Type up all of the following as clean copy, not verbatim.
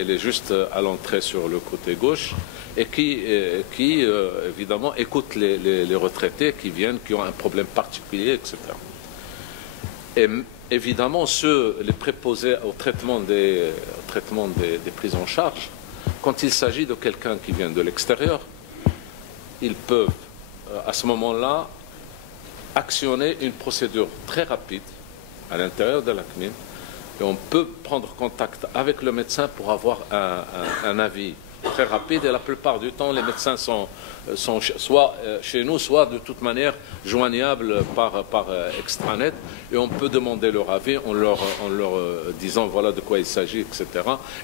Elle est juste à l'entrée sur le côté gauche et qui évidemment, écoute les retraités qui viennent, qui ont un problème particulier, etc. Et évidemment, les préposés au traitement des prises en charge, quand il s'agit de quelqu'un qui vient de l'extérieur, ils peuvent, à ce moment-là, actionner une procédure très rapide à l'intérieur de la CNIL. Et on peut prendre contact avec le médecin pour avoir un avis très rapide. Et la plupart du temps, les médecins sont soit chez nous, soit de toute manière joignables par extranet. Et on peut demander leur avis en leur disant voilà de quoi il s'agit, etc.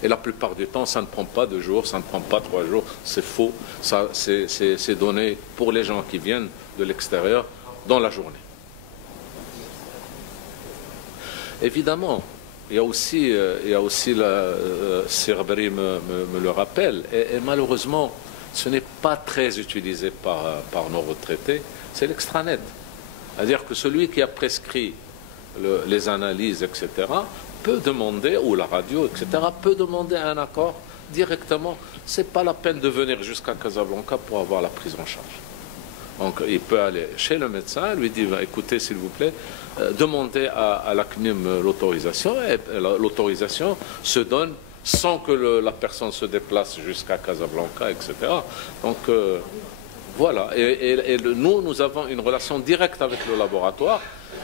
Et la plupart du temps, ça ne prend pas 2 jours, ça ne prend pas 3 jours. C'est faux. C'est donné pour les gens qui viennent de l'extérieur dans la journée. Évidemment. Il y a aussi Sirberi me le rappelle, et malheureusement, ce n'est pas très utilisé par nos retraités, c'est l'extranet. C'est-à-dire que celui qui a prescrit les analyses, etc., peut demander, ou la radio, etc., peut demander un accord directement. Ce n'est pas la peine de venir jusqu'à Casablanca pour avoir la prise en charge. Donc il peut aller chez le médecin, lui dire écoutez s'il vous plaît, demandez à la CNIM l'autorisation, et l'autorisation se donne sans que la personne se déplace jusqu'à Casablanca, etc. Donc voilà, et nous avons une relation directe avec le laboratoire.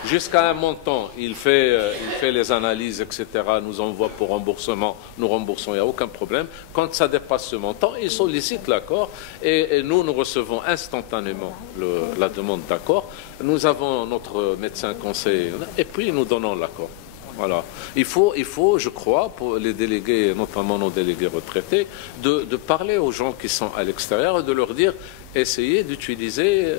Jusqu'à un montant, il fait les analyses, etc., nous envoie pour remboursement, nous remboursons, il n'y a aucun problème. Quand ça dépasse ce montant, il sollicite l'accord et nous recevons instantanément la demande d'accord. Nous avons notre médecin conseiller et puis nous donnons l'accord. Voilà. Il faut, je crois, pour les délégués, notamment nos délégués retraités, de parler aux gens qui sont à l'extérieur et de leur dire essayez d'utiliser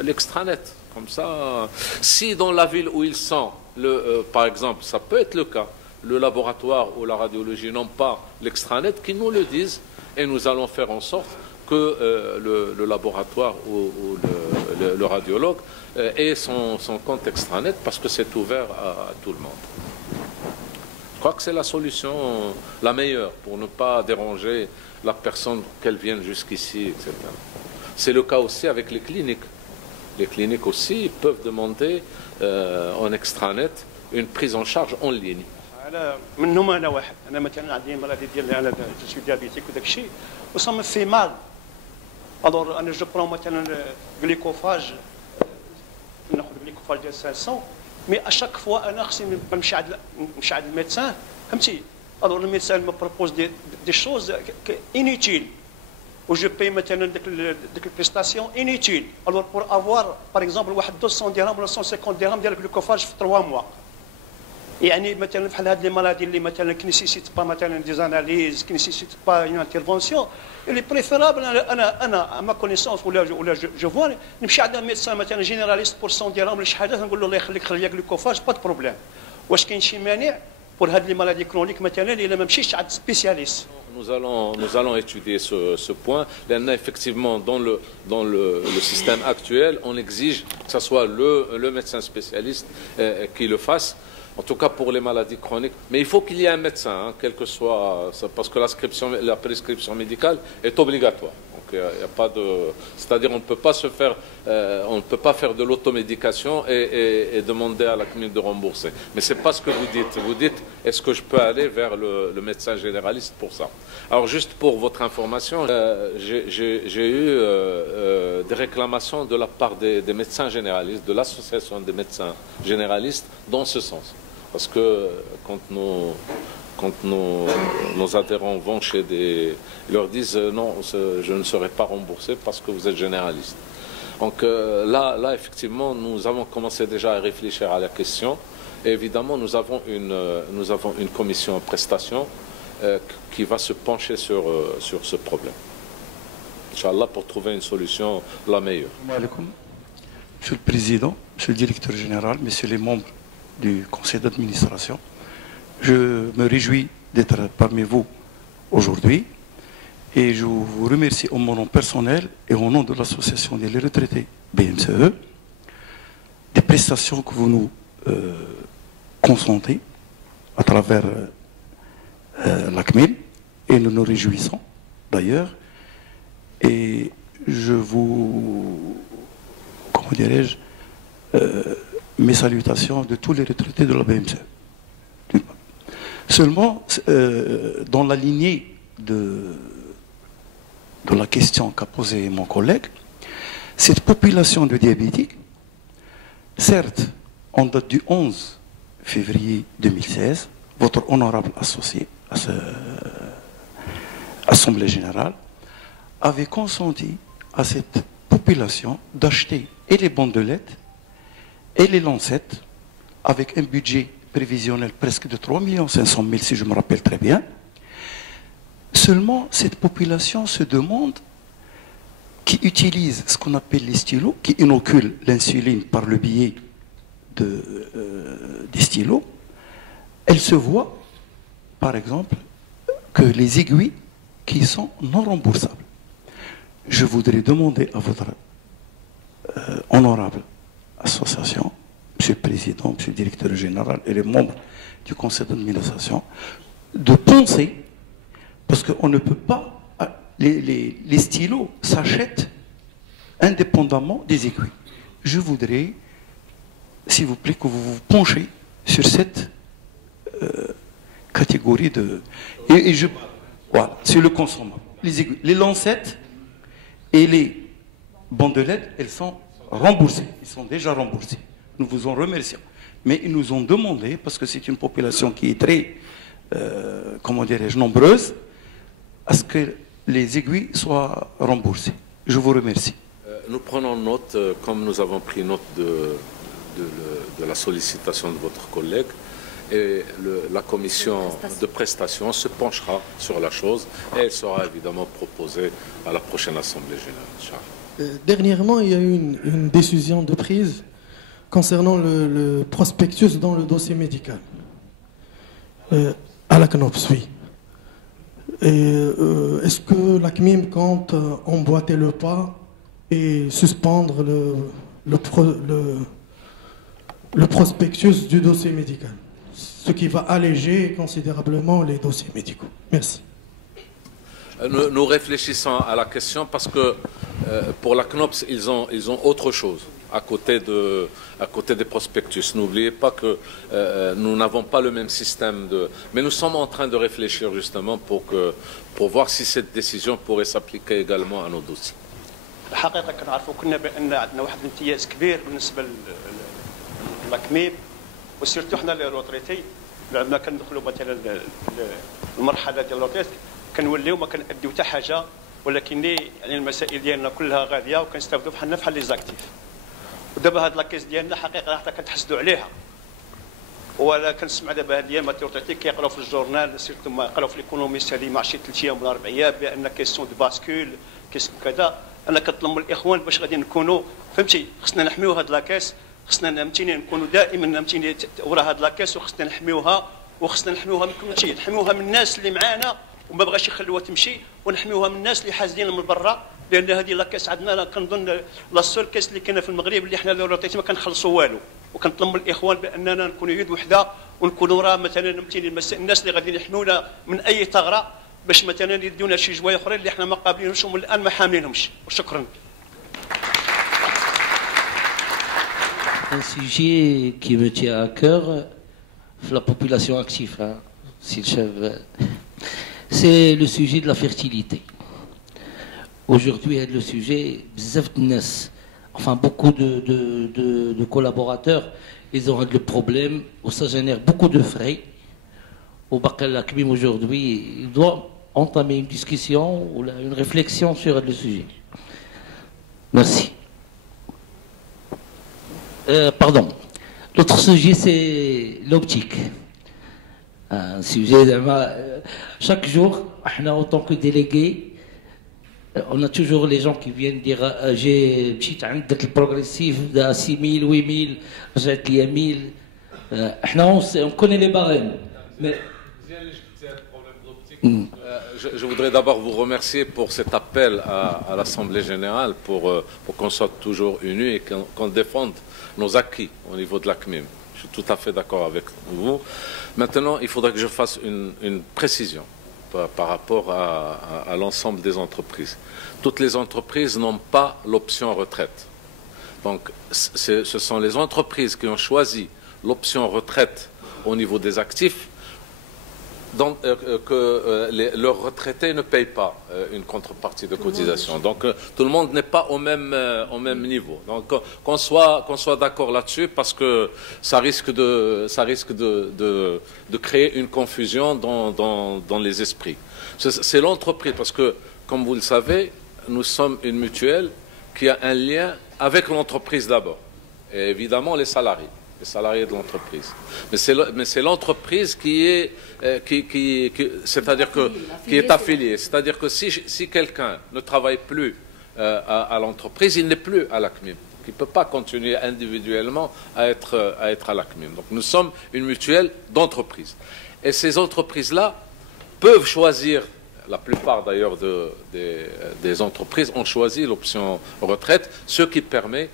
l'extranet. Comme ça, si dans la ville où ils sont, par exemple, ça peut être le cas, le laboratoire ou la radiologie n'ont pas l'extranet, qu'ils nous le disent et nous allons faire en sorte que le laboratoire ou le radiologue ait son compte extranet parce que c'est ouvert à tout le monde. Je crois que c'est la solution la meilleure pour ne pas déranger la personne qu'elle vienne jusqu'ici, etc. C'est le cas aussi avec les cliniques. Les cliniques aussi peuvent demander en extranet une prise en charge en ligne. منهم انا واحد انا مثلا عندي مرض ديال انا جو سوي ديابيتيك وداك الشيء وصا في مال الوغ انا جو برون مثلا غليكوفاج ناخذ غليكوفاج ديال 500 مي اشاك فوا انا خصني نمشي عند الميدسان فهمتي الوغ الميدسان مو بروبوز دي شوز انيتيل و جو باي مثلا ديك البريستاسيون انيتيل الوغ بور افوار باغ اكزومبل واحد 200 درهم ولا 150 درهم ديال الغليكوفاج في 3 موا. يعني مثلا بحال هاد لي مالادي اللي مثلا كنيسيسيت با مثلا دي زاناليز كنيسيسيت با اون انترفونسيون اللي بريفيرابل انا ما كونيسونس ولا جو فوا نمشي عند ميدسان مثلا جينيراليست بور 100 درهم ولا شي حاجه نقول له الله يخليك خلي لك لوكوفاج با دو بروبليم. واش كاين شي مانع بور هاد لي مالادي كرونيك مثلا الا ما مشيتش عند سبيسياليست؟ Nous allons étudier ce point. Effectivement, dans le système actuel, on exige que ce soit le médecin spécialiste qui le fasse. En tout cas pour les maladies chroniques. Mais il faut qu'il y ait un médecin, hein, quel que soit, parce que la prescription médicale est obligatoire. Donc il n'y a pas de, c'est-à-dire on ne peut pas faire de l'automédication et demander à la clinique de rembourser. Mais c'est pas ce que vous dites. Vous dites, est-ce que je peux aller vers le médecin généraliste pour ça? Alors juste pour votre information, j'ai eu des réclamations de la part des médecins généralistes, de l'association des médecins généralistes dans ce sens. Parce que quand nos adhérents vont chez ils leur disent non, je ne serai pas remboursé parce que vous êtes généraliste. Donc là, effectivement, nous avons commencé déjà à réfléchir à la question. Et évidemment, nous avons une commission en prestation qui va se pencher sur ce problème. Inch'Allah, pour trouver une solution la meilleure. Monsieur le Président, Monsieur le Directeur Général, Messieurs les membres du conseil d'administration. Je me réjouis d'être parmi vous aujourd'hui et je vous remercie au nom personnel et au nom de l'association des retraités BMCE des prestations que vous nous consentez à travers la CNIL et nous nous réjouissons d'ailleurs. Et je vous, comment dirais-je, mes salutations de tous les retraités de la BMC. Seulement, dans la lignée de la question qu'a posée mon collègue, cette population de diabétiques, certes, en date du 11 février 2016, votre honorable associé à cette Assemblée générale avait consenti à cette population d'acheter et les bandelettes et les lancettes avec un budget prévisionnel presque de 3 500 000 si je me rappelle très bien. Seulement, cette population se demande, qui utilise ce qu'on appelle les stylos, qui inoculent l'insuline par le biais des stylos, elle se voit, par exemple, que les aiguilles qui sont non remboursables. Je voudrais demander à votre honorable association, Monsieur le Président, Monsieur le Directeur Général et les membres du Conseil d'administration, de penser, parce qu'on ne peut pas, les stylos s'achètent indépendamment des aiguilles. Je voudrais, s'il vous plaît, que vous vous penchez sur cette catégorie de... Voilà, c'est le consommable. Les aiguilles, les lancettes et les bandelettes, elles sont remboursées. Ils sont déjà remboursés. Nous vous en remercions. Mais ils nous ont demandé, parce que c'est une population qui est très, comment dirais-je, nombreuse, à ce que les aiguilles soient remboursées. Je vous remercie. Nous prenons note, comme nous avons pris note de la sollicitation de votre collègue, et la commission de prestation se penchera sur la chose et elle sera évidemment proposée à la prochaine Assemblée générale. Dernièrement, il y a eu une décision de prise concernant le prospectus dans le dossier médical à la CNOPS, oui. Est-ce que la CMIM compte emboîter le pas et suspendre le prospectus du dossier médical, ce qui va alléger considérablement les dossiers médicaux? Merci. Nous réfléchissons à la question parce que pour la CNOPS, ils ont autre chose à côté des prospectus. N'oubliez pas que nous n'avons pas le même système de... Mais nous sommes en train de réfléchir justement pour voir si cette décision pourrait s'appliquer également à nos dossiers. الحقيقه كنعرفوا كنا بان عندنا واحد الامتياز كبير بالنسبه للكميم وسيرتو حنا لي روتريتي لما كندخلوا مثلا المرحله ديال الروتريت كنوليو ما كنأديو حتى حاجه ولكن يعني المسائل ديالنا كلها غاديه وكنستافدوا بحال لي زاكتيف ودابا هاد لاكيس ديالنا حقيقه حتى كنتحسدوا عليها ولا كنسمع دابا هاد الايام الروتريتي كيقراو في الجورنال سيرتو ما قراو في ليكونومي سالي مع شي 3 ايام ولا 4 ايام بان كيسيون دو باسكول كيسيون كذا. انا كنطلب من الاخوان باش غادي نكونوا فهمتي خصنا نحميو هاد لاكيس خصنا نمتيني نكونوا دائما نمتيني ورا هاد لاكيس وخصنا نحميوها وخصنا نحميوها من كلشي نحميوها من الناس اللي معانا وما بغاش يخلوها تمشي ونحميوها من الناس اللي حاسدين من برا لان هذه لاكيس عندنا كنظن لا سول كاس اللي كاينه في المغرب اللي حنا لو روتيتي ما كنخلصوا والو وكنطلب من الاخوان باننا نكونوا يد وحده ونكونوا راه مثلا نمتيني الناس اللي غادي يحمونا من اي ثغره باش مثلا يديونا شي جوايه اخرين اللي حنا ما قابلينهمش ومن الان ما حاملينهمش وشكرا. Un sujet qui me tient à cœur, la population active, hein, c'est le sujet de la fertilité. Aujourd'hui, le sujet, enfin beaucoup de collaborateurs, ils ont le problème, où ça génère beaucoup de frais. Au Bakal Akbim aujourd'hui, il doit entamer une discussion ou une réflexion sur le sujet. Merci. Pardon. L'autre sujet, c'est l'optique. Un sujet, chaque jour, en tant que délégué, on a toujours les gens qui viennent dire j'ai le progressif de 6 000, 8 000, j'ai 1000. On connaît les barèmes. Mais... Je voudrais d'abord vous remercier pour cet appel à l'Assemblée générale pour qu'on soit toujours unis et qu'on défende nos acquis au niveau de la CMIM. Je suis tout à fait d'accord avec vous. Maintenant, il faudrait que je fasse une précision. par rapport à l'ensemble des entreprises. Toutes les entreprises n'ont pas l'option retraite. Donc, ce sont les entreprises qui ont choisi l'option retraite au niveau des actifs, donc, leurs retraités ne payent pas une contrepartie de cotisation. Donc tout le monde n'est pas au même niveau. Donc qu'on soit d'accord là-dessus, parce que ça risque de créer une confusion dans les esprits. C'est l'entreprise, parce que, comme vous le savez, nous sommes une mutuelle qui a un lien avec l'entreprise d'abord, et évidemment les salariés de l'entreprise. Mais c'est l'entreprise qui est affiliée. C'est-à-dire que si quelqu'un ne travaille plus à l'entreprise, il n'est plus à l'ACMIM. Il ne peut pas continuer individuellement à être à l'ACMIM. Donc nous sommes une mutuelle d'entreprise. Et ces entreprises-là peuvent choisir, la plupart d'ailleurs des entreprises ont choisi l'option retraite, ce qui permet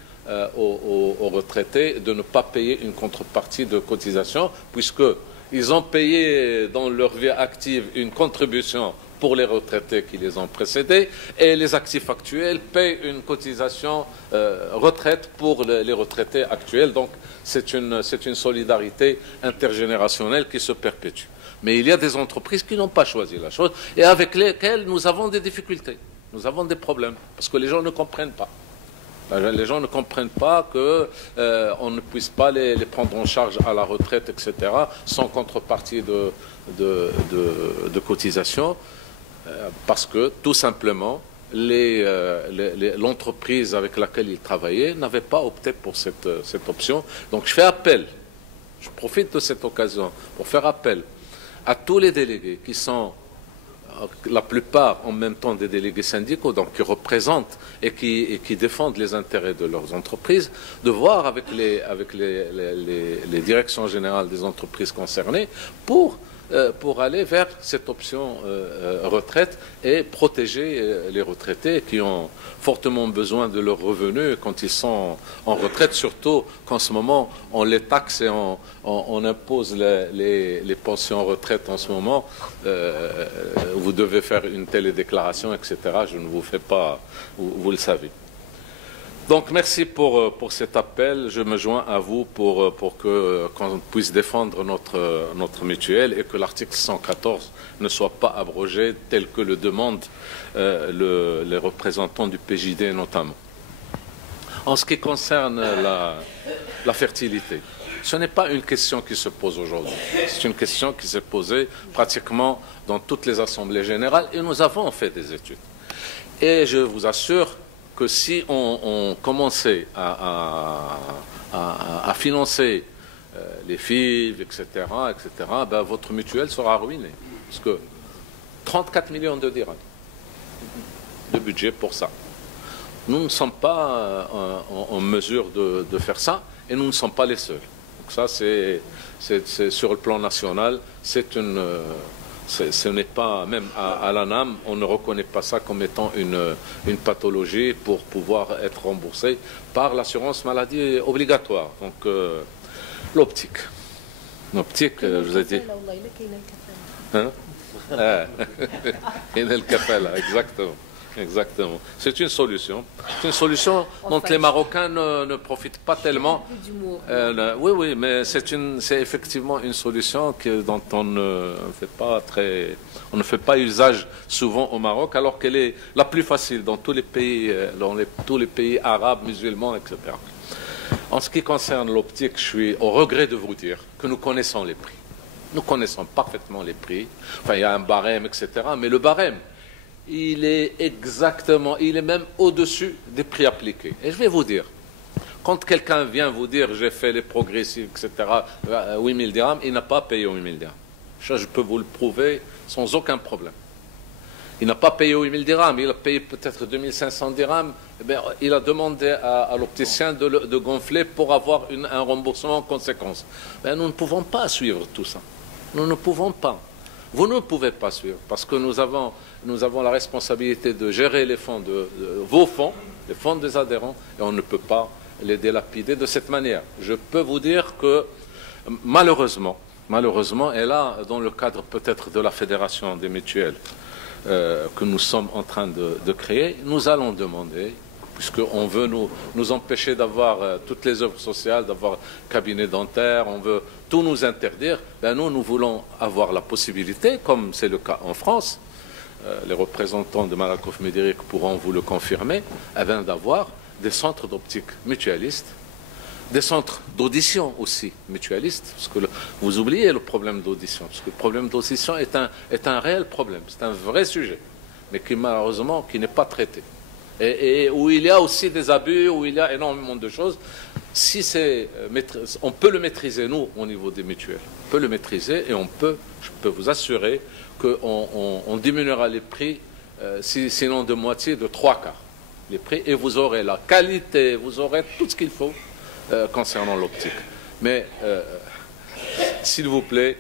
aux retraités de ne pas payer une contrepartie de cotisation, puisqu'ils ont payé dans leur vie active une contribution pour les retraités qui les ont précédés, et les actifs actuels payent une cotisation retraite pour les retraités actuels. Donc c'est une solidarité intergénérationnelle qui se perpétue. Mais il y a des entreprises qui n'ont pas choisi la chose et avec lesquelles nous avons des difficultés, nous avons des problèmes, parce que les gens ne comprennent pas. Les gens ne comprennent pas qu'on ne puisse pas les prendre en charge à la retraite, etc., sans contrepartie de cotisation, parce que, tout simplement, l'entreprise avec laquelle ils travaillaient n'avait pas opté pour cette option. Donc je fais appel, je profite de cette occasion pour faire appel à tous les délégués qui sont la plupart en même temps des délégués syndicaux, donc qui représentent et qui défendent les intérêts de leurs entreprises, de voir avec les directions générales des entreprises concernées pour aller vers cette option retraite et protéger les retraités qui ont fortement besoin de leurs revenus quand ils sont en retraite, surtout qu'en ce moment on les taxe et on impose les pensions en retraite en ce moment. Vous devez faire une télédéclaration, etc. Je ne vous fais pas, vous le savez. Donc merci pour cet appel. Je me joins à vous pour qu'on puisse défendre notre mutuelle et que l'article 114 ne soit pas abrogé tel que le demandent les représentants du PJD notamment. En ce qui concerne la fertilité, ce n'est pas une question qui se pose aujourd'hui. C'est une question qui s'est posée pratiquement dans toutes les assemblées générales et nous avons fait des études. Et je vous assure que si on commençait à financer les FIV, etc., ben votre mutuelle sera ruinée. Parce que 34 millions de dirhams de budget pour ça. Nous ne sommes pas en mesure de faire ça et nous ne sommes pas les seuls. Donc ça, c'est sur le plan national, ce n'est pas, même à l'ANAM, on ne reconnaît pas ça comme étant une pathologie pour pouvoir être remboursé par l'assurance maladie obligatoire. Donc, l'optique. L'optique, je vous ai dit. Hein? Exactement. Exactement. C'est une solution. C'est une solution dont les Marocains ne profitent pas tellement. Oui, mais c'est effectivement une solution dont on ne fait pas usage souvent au Maroc, alors qu'elle est la plus facile dans tous les pays, tous les pays arabes, musulmans, etc. En ce qui concerne l'optique, je suis au regret de vous dire que nous connaissons les prix. Nous connaissons parfaitement les prix. Enfin, il y a un barème, etc. Mais le barème, il est même au-dessus des prix appliqués. Et je vais vous dire, quand quelqu'un vient vous dire j'ai fait les progressifs, etc., 8 000 dirhams, il n'a pas payé 8 000 dirhams. Ça, je peux vous le prouver sans aucun problème. Il n'a pas payé 8 000 dirhams, il a payé peut-être 2 500 dirhams. Eh bien, il a demandé à l'opticien de gonfler pour avoir un remboursement en conséquence. Ben, nous ne pouvons pas suivre tout ça. Nous ne pouvons pas. Vous ne pouvez pas suivre parce que nous avons la responsabilité de gérer les fonds vos fonds, les fonds des adhérents, et on ne peut pas les délapider de cette manière. Je peux vous dire que malheureusement, malheureusement, et là, dans le cadre peut-être de la fédération des mutuelles que nous sommes en train de créer, nous allons demander, puisqu'on veut nous empêcher d'avoir toutes les œuvres sociales, d'avoir cabinet dentaire, on veut tout nous interdire, ben nous voulons avoir la possibilité, comme c'est le cas en France, les représentants de Malakoff Médéric pourront vous le confirmer, eh bien, d'avoir des centres d'optique mutualistes, des centres d'audition aussi mutualistes, parce que vous oubliez le problème d'audition, parce que le problème d'audition est un réel problème, c'est un vrai sujet, mais qui malheureusement qui n'est pas traité. Et où il y a aussi des abus, où il y a énormément de choses. Si on peut le maîtriser, nous, au niveau des mutuelles. On peut le maîtriser et je peux vous assurer qu'on diminuera les prix, sinon de moitié, de 3 quarts. Les prix, et vous aurez la qualité, vous aurez tout ce qu'il faut concernant l'optique. Mais, s'il vous plaît,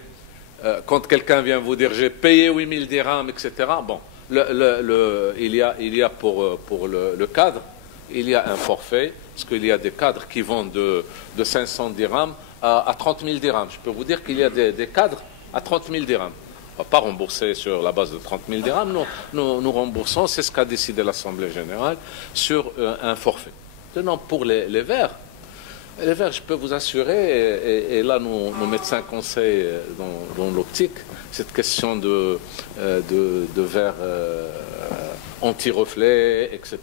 quand quelqu'un vient vous dire j'ai payé 8000 dirhams, etc., bon, il y a pour le cadre, il y a un forfait, parce qu'il y a des cadres qui vont de 500 dirhams à 30 000 dirhams. Je peux vous dire qu'il y a des cadres à 30 000 dirhams. On ne va pas rembourser sur la base de 30 000 dirhams, nous remboursons, c'est ce qu'a décidé l'Assemblée générale, sur un forfait. Maintenant, pour les verres, je peux vous assurer, et là nos médecins conseillent dans l'optique, cette question de verre anti-reflet, etc.,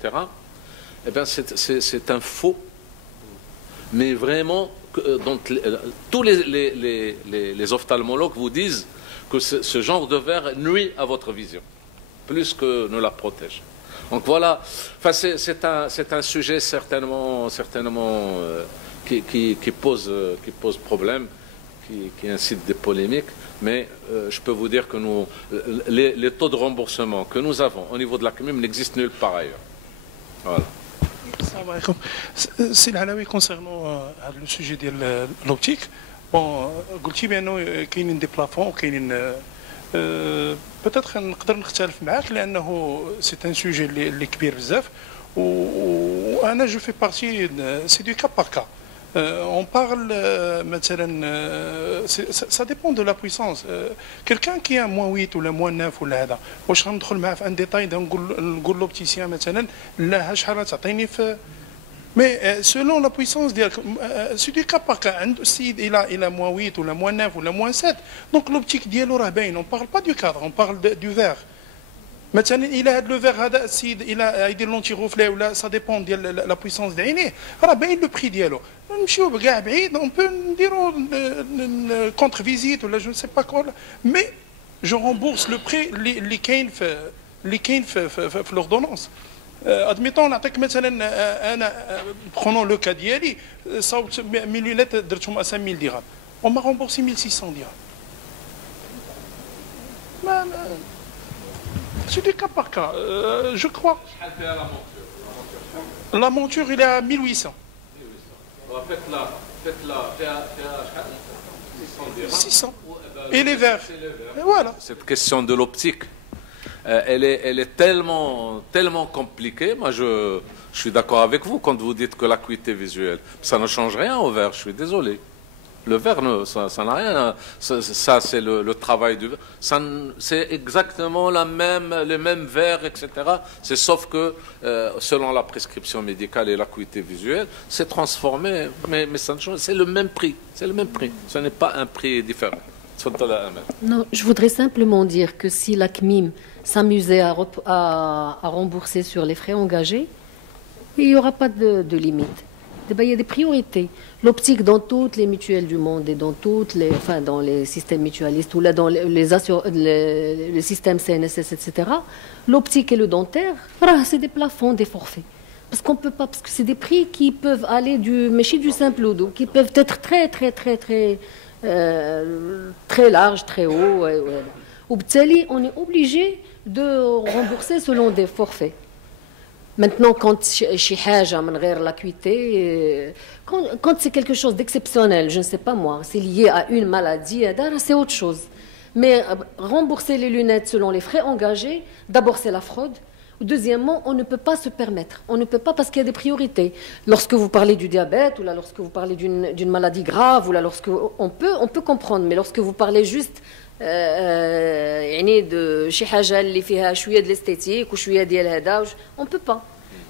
eh bien c'est un faux. Mais vraiment, tous les ophtalmologues vous disent que ce genre de verre nuit à votre vision, plus que ne la protège. Donc voilà, enfin, c'est un sujet certainement qui pose problème, qui incite des polémiques, mais je peux vous dire que les taux de remboursement que nous avons au niveau de la CMIM n'existent nulle part ailleurs. Voilà. Assalamu alaikum. C'est l'Alawi concernant le sujet de l'optique. Bon, قلتي بأنه كاينين دي بلافون وكاينين peut-être نقدر نختلف معاك لأنه c'est un sujet اللي كبير بزاف وأنا je fais partie c'est du cas par cas. On parle مثلا ça dépend de la puissance. Quelqu'un qui a -8 ولا -9 ولا هذا واش غندخل معاه في ان ديتاي نقول لوبتيسيان مثلا لا شحال تعطيني في mais selon la puissance c'est du cas par cas. عنده السيد الى -8 ولا -9 ولا -7 donc l'optique ديالو راه باين. On parle pas du cadre, on parle du verre. مثلا الى هذا لو فيغ هذا السيد الى يدير لونتي غوفلي ولا سا ديبون ديال لا بويسونس ديال عينيه راه باين لو بري ديالو. نمشيو كاع بعيد اون بو نديرو كونتر فيزيت ولا جو سي با كول مي جو رومبورس لو بري اللي كاين في لوردونونس. ادميتون نعطيك مثلا انا برونون لو كا ديالي صوبت 1000 لونيت درتهم 5000 درهم وما رومبورسي 1600 درهم. ما c'est du cas par cas. Je crois. La monture, il est à 1800. 600. Et les verres. Et voilà. Cette question de l'optique, elle est tellement compliquée. Moi, je suis d'accord avec vous quand vous dites que l'acuité visuelle, ça ne change rien au verre. Je suis désolé. Le verre, ça n'a rien. Ça c'est le travail du verre. C'est exactement le même verre, etc. C'est sauf que, selon la prescription médicale et l'acuité visuelle, c'est transformé. Mais ça ne change. C'est le même prix. C'est le même prix. Ce n'est pas un prix différent. Non, je voudrais simplement dire que si la CMIM s'amusait à rembourser sur les frais engagés, il n'y aura pas de limite. Il y a des priorités. L'optique dans toutes les mutuelles du monde et dans les systèmes mutualistes ou là dans les systèmes CNSS, etc. L'optique et le dentaire, c'est des plafonds, des forfaits. Parce qu'on peut pas, parce que c'est des prix qui peuvent aller du simple au dos, qui peuvent être très larges, très hauts. Au Btali, on est obligé de rembourser selon des forfaits. Maintenant, quand c'est quelque chose d'exceptionnel, je ne sais pas moi, c'est lié à une maladie, c'est autre chose. Mais rembourser les lunettes selon les frais engagés, d'abord c'est la fraude. Deuxièmement, on ne peut pas se permettre. On ne peut pas parce qu'il y a des priorités. Lorsque vous parlez du diabète, ou là, lorsque vous parlez d'une maladie grave, ou là, lorsque on peut comprendre. Mais lorsque vous parlez juste de شي حاجة اللي فيها شوية de l'esthétique ou شوية ديال هذا, on peut pas.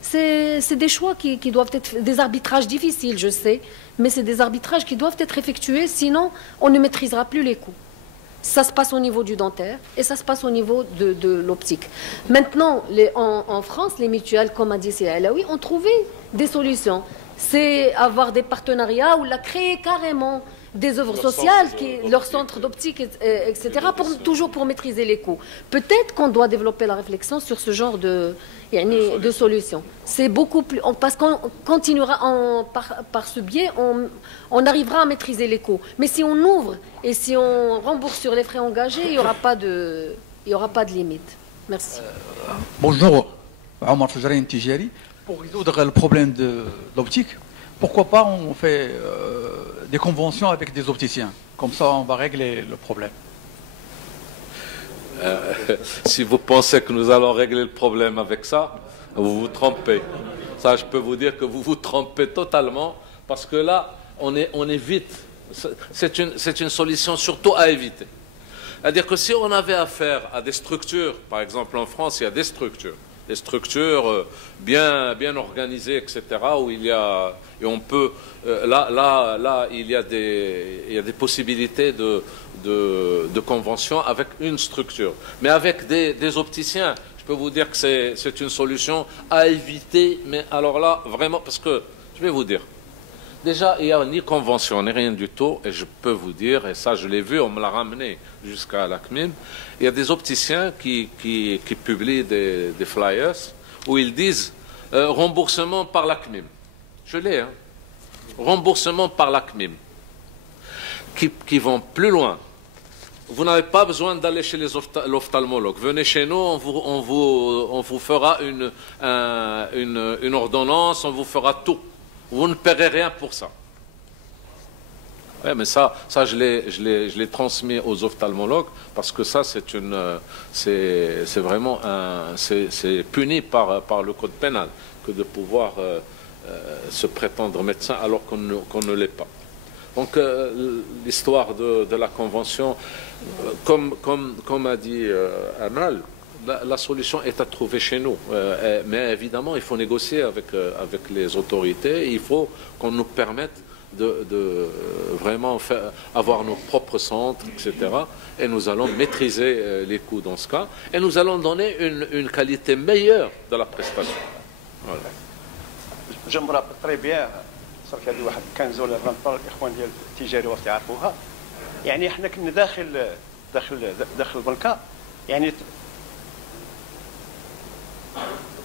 C'est des choix qui doivent être des arbitrages difficiles, je sais, mais c'est des arbitrages qui doivent être effectués, sinon on ne maîtrisera plus les coûts. Ça se passe au niveau du dentaire et ça se passe au niveau de l'optique. Maintenant, en France, les mutuelles, comme a dit Alaoui, ont trouvé des solutions. C'est avoir des partenariats ou la créer carrément des œuvres sociales, leurs centres d'optique, etc., toujours pour maîtriser les coûts. Peut-être qu'on doit développer la réflexion sur ce genre de solutions. C'est beaucoup plus... Parce qu'on continuera par ce biais, on arrivera à maîtriser les coûts. Mais si on ouvre et si on rembourse sur les frais engagés, il n'y aura pas de limite. Merci. Bonjour, Omar Foujarin Tijari. Pour résoudre le problème de l'optique, pourquoi pas on fait des conventions avec des opticiens? Comme ça, on va régler le problème. Si vous pensez que nous allons régler le problème avec ça, vous vous trompez. Ça, je peux vous dire que vous vous trompez totalement, parce que là, on évite. C'est une solution surtout à éviter. C'est-à-dire que si on avait affaire à des structures, par exemple en France, il y a des structures bien organisées, etc., où il y a, et on peut, là, il y a des possibilités de convention avec une structure. Mais avec des opticiens, je peux vous dire que c'est une solution à éviter, mais alors là, vraiment, parce que, je vais vous dire, déjà, il n'y a ni convention, ni rien du tout, et je peux vous dire, et ça je l'ai vu, on me l'a ramené jusqu'à la CNIL, il y a des opticiens qui publient des flyers où ils disent remboursement par la CNIL. Je l'ai, hein. Remboursement par la CNIL. Qui vont plus loin. Vous n'avez pas besoin d'aller chez l'ophtalmologue. Venez chez nous, on vous fera une ordonnance, on vous fera tout. Vous ne paierez rien pour ça. Ouais, mais ça je l'ai transmis aux ophtalmologues parce que ça, c'est vraiment c'est puni par le code pénal que de pouvoir se prétendre médecin alors qu'on ne l'est pas. Donc l'histoire de la convention, comme a dit Amal, la solution est à trouver chez nous. Mais évidemment, il faut négocier avec les autorités. Il faut qu'on nous permette de vraiment avoir nos propres centres, etc. Et nous allons maîtriser les coûts dans ce cas. Et nous allons donner une qualité meilleure de la prestation. Voilà. Je me rappelle très bien صار في هذه واحد كان زول الرنطار الاخوان ديال التجاري وقت يعرفوها يعني احنا كنا داخل البنكه يعني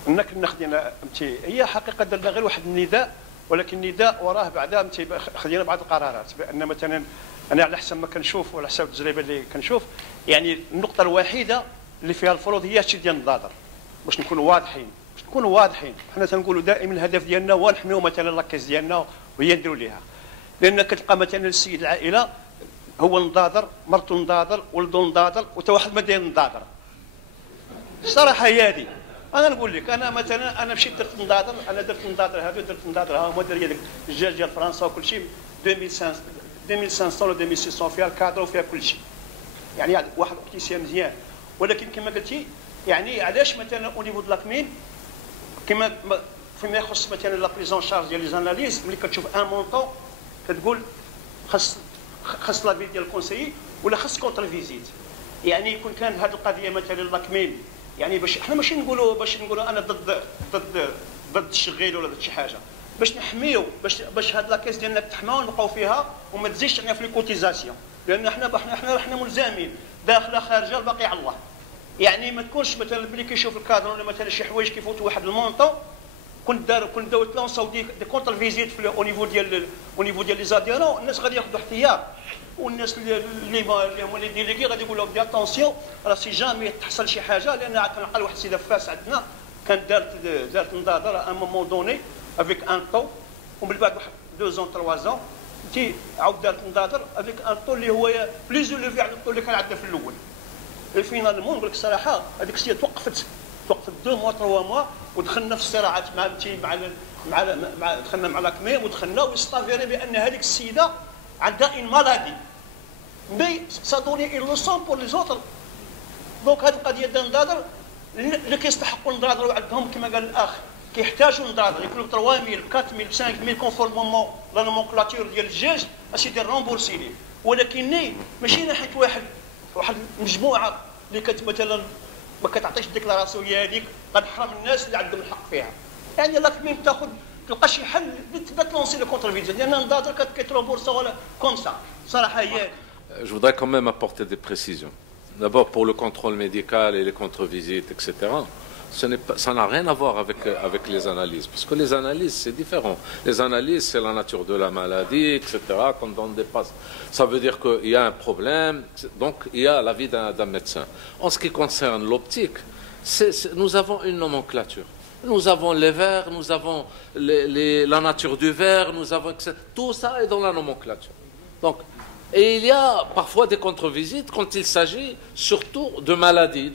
كنا خدينا هي حقيقه درنا غير واحد النداء ولكن النداء وراه بعدا خدينا بعض القرارات بان مثلا انا على حسب ما كنشوف وعلى حسب التجربه اللي كنشوف يعني النقطه الوحيده اللي فيها الفروض هي الشيء ديال النظاظر باش نكونوا واضحين حنا تنقولوا دائما الهدف ديالنا هو نحميو مثلا لاكيس ديالنا وهي نديروا ليها لان كتلقى مثلا السيد العائله هو نضاضر مرته نضاضر ولده نضاضر وتا واحد ما داير نضاضر الصراحه هي هذه انا نقول لك انا مثلا انا مشيت درت نضاضر انا درت نضاضر هذا درت نضاضر ها هما داير الجاج ديال فرنسا وكل شيء 2500 ولا 2600 فيها الكادر وفيها كل شيء يعني واحد اوبتيسيان مزيان ولكن كما قلتي يعني علاش مثلا او نيفو دو لاكمين كما فيما يخص مثلا لا بريزون شارج ديال لي زاناليز ملي كتشوف ان مونطون كتقول خاص لافي ديال الكونسيي ولا خاص كونتر فيزيت يعني يكون كان هذه القضيه مثلا لاكمين يعني باش احنا ماشي نقولوا انا ضد الشغيل ولا ضد شي حاجه باش نحميو باش هاد لاكيس ديالنا تحمى ونبقاو فيها وما تزيدش في لي كوتيزاسيون لان احنا ملزمين داخله خارجه الباقي على الله يعني ما تكونش مثلا ملي كيشوف الكادر ولا مثلا شي حوايج كيفوتوا واحد المونطون كنت داو تلونساو دي كونتر فيزيت في او نيفو ديال لي زاديرون الناس غادي ياخذوا احتياط والناس اللي هما لي ديليغي غادي يقولوا لهم اتونسيون راه سي جامي تحصل شي حاجه لان كنلقى واحد السيده فاس عندنا كانت دارت نضاضر ان مومون دوني افيك ان طو ومن بعد واحد 2 زون 3 زون تي عاود دارت نضاضر افيك ان طو اللي هو بليز لوفي على الطو اللي كان عندنا في الاول فينالمون نقول لك الصراحه هذيك السيده توقفت 2 mois 3 mois ودخلنا في الصراعات دخلنا مع لاكميم ودخلنا ويستافيري بان هذيك السيده عندها ان مالادي مي سا دوني اون لوسون بور لي زوتر. دونك هذه القضيه ديال النضاضر اللي كيستحقوا النضاضر عندهم كما قال الاخ كيحتاجوا النضاضر يكونوا 3000 4000 5000 كونفورمومون لا نومونكلاتور ديال الجيش اسيدي رامبورسي ليه. ولكن ماشي ناحيه واحد مجموعه اللي مثلا ما كتعطيش الديكلاراسيون هذيك غنحرم الناس اللي عندهم الحق فيها. يعني لاكميم تاخذ تلقى شي حل تبدا تلونسي لو كونترفيزيون لان النضاضر كيترومبورسا ولا كوم سا صراحه هي. Je voudrais quand même apporter des précisions. D'abord pour le contrôle médical et les contre-visites, etc. Ça n'a rien à voir avec les analyses, parce que les analyses, c'est différent. Les analyses, c'est la nature de la maladie, etc. Quand on dépasse, ça veut dire qu'il y a un problème, donc il y a l'avis d'un médecin. En ce qui concerne l'optique, nous avons une nomenclature. Nous avons les verres, nous avons la nature du verre, nous avons, etc. Tout ça est dans la nomenclature. Donc, et il y a parfois des contre-visites quand il s'agit surtout de maladies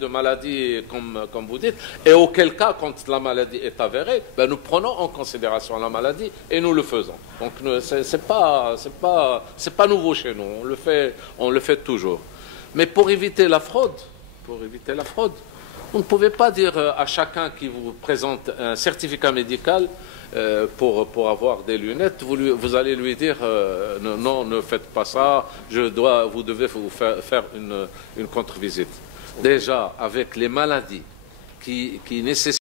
comme vous dites, et auquel cas, quand la maladie est avérée, ben nous prenons en considération la maladie et nous le faisons. Donc c'est pas nouveau chez nous, on le fait toujours. Mais pour éviter la fraude, vous ne pouvez pas dire à chacun qui vous présente un certificat médical pour avoir des lunettes, vous allez lui dire non, ne faites pas ça, vous devez vous faire une contre-visite. Déjà, avec les maladies qui nécessitent